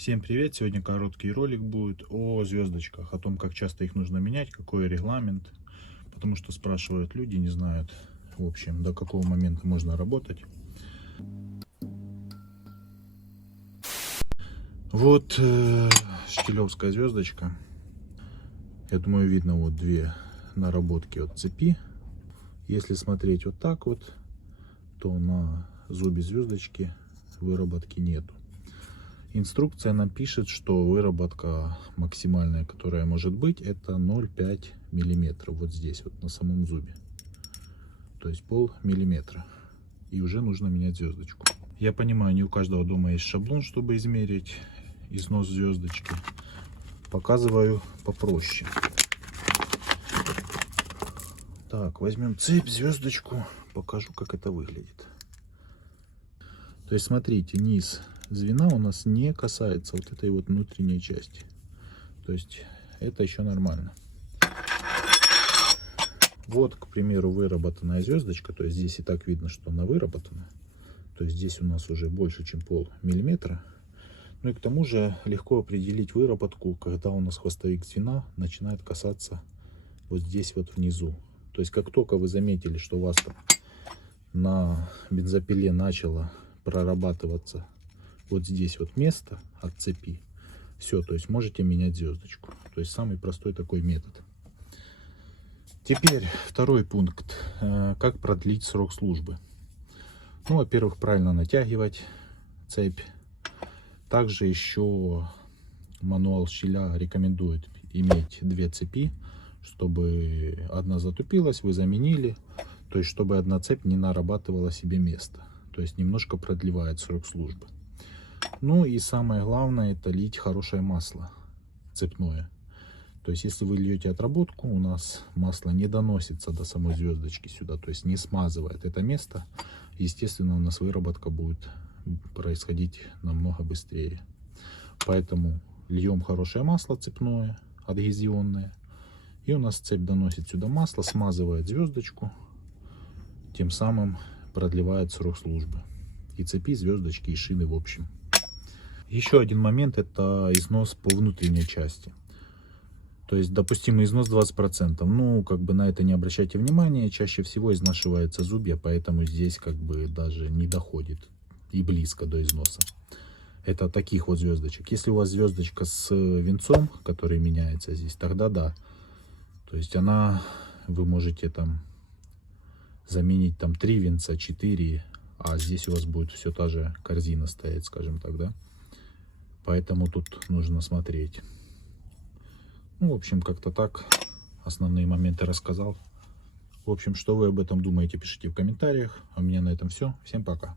Всем привет! Сегодня короткий ролик будет о звездочках, о том, как часто их нужно менять, какой регламент, потому что спрашивают люди, не знают, в общем, до какого момента можно работать. Вот штилевская звездочка. Я думаю, видно вот две наработки от цепи. Если смотреть вот так вот, то на зубе звездочки выработки нету. Инструкция нам пишет, что выработка максимальная, которая может быть, это 0,5 миллиметра. Вот здесь, вот на самом зубе. То есть полмиллиметра. И уже нужно менять звездочку. Я понимаю, не у каждого дома есть шаблон, чтобы измерить износ звездочки. Показываю попроще. Так, возьмем цепь, звездочку. Покажу, как это выглядит. То есть, смотрите, низ звена у нас не касается вот этой вот внутренней части. То есть это еще нормально. Вот, к примеру, выработанная звездочка. То есть здесь и так видно, что она выработана. То есть здесь у нас уже больше, чем полмиллиметра. Ну и к тому же легко определить выработку, когда у нас хвостовик звена начинает касаться вот здесь вот внизу. То есть как только вы заметили, что у вас на бензопиле начало прорабатываться вот здесь вот место от цепи, все, то есть можете менять звездочку. То есть самый простой такой метод. Теперь второй пункт. Как продлить срок службы? Ну, во-первых, правильно натягивать цепь. Также еще мануал щеля рекомендует иметь две цепи, чтобы одна затупилась, вы заменили. То есть чтобы одна цепь не нарабатывала себе место. То есть немножко продлевает срок службы. Ну и самое главное, это лить хорошее масло цепное. То есть если вы льете отработку, у нас масло не доносится до самой звездочки сюда, то есть не смазывает это место. Естественно, у нас выработка будет происходить намного быстрее. Поэтому льем хорошее масло цепное, адгезионное. И у нас цепь доносит сюда масло, смазывает звездочку. Тем самым продлевает срок службы и цепи, звездочки, и шины в общем. Еще один момент — это износ по внутренней части. То есть допустимый износ 20%. Ну, как бы на это не обращайте внимания. Чаще всего изнашивается зубья, поэтому здесь как бы даже не доходит и близко до износа. Это таких вот звездочек. Если у вас звездочка с венцом, который меняется здесь, тогда да. То есть вы можете там заменить там 3 венца, 4, а здесь у вас будет все та же корзина стоять, скажем так, да. Поэтому тут нужно смотреть. Ну, в общем, как-то так. Основные моменты рассказал. В общем, что вы об этом думаете, пишите в комментариях. А у меня на этом все. Всем пока.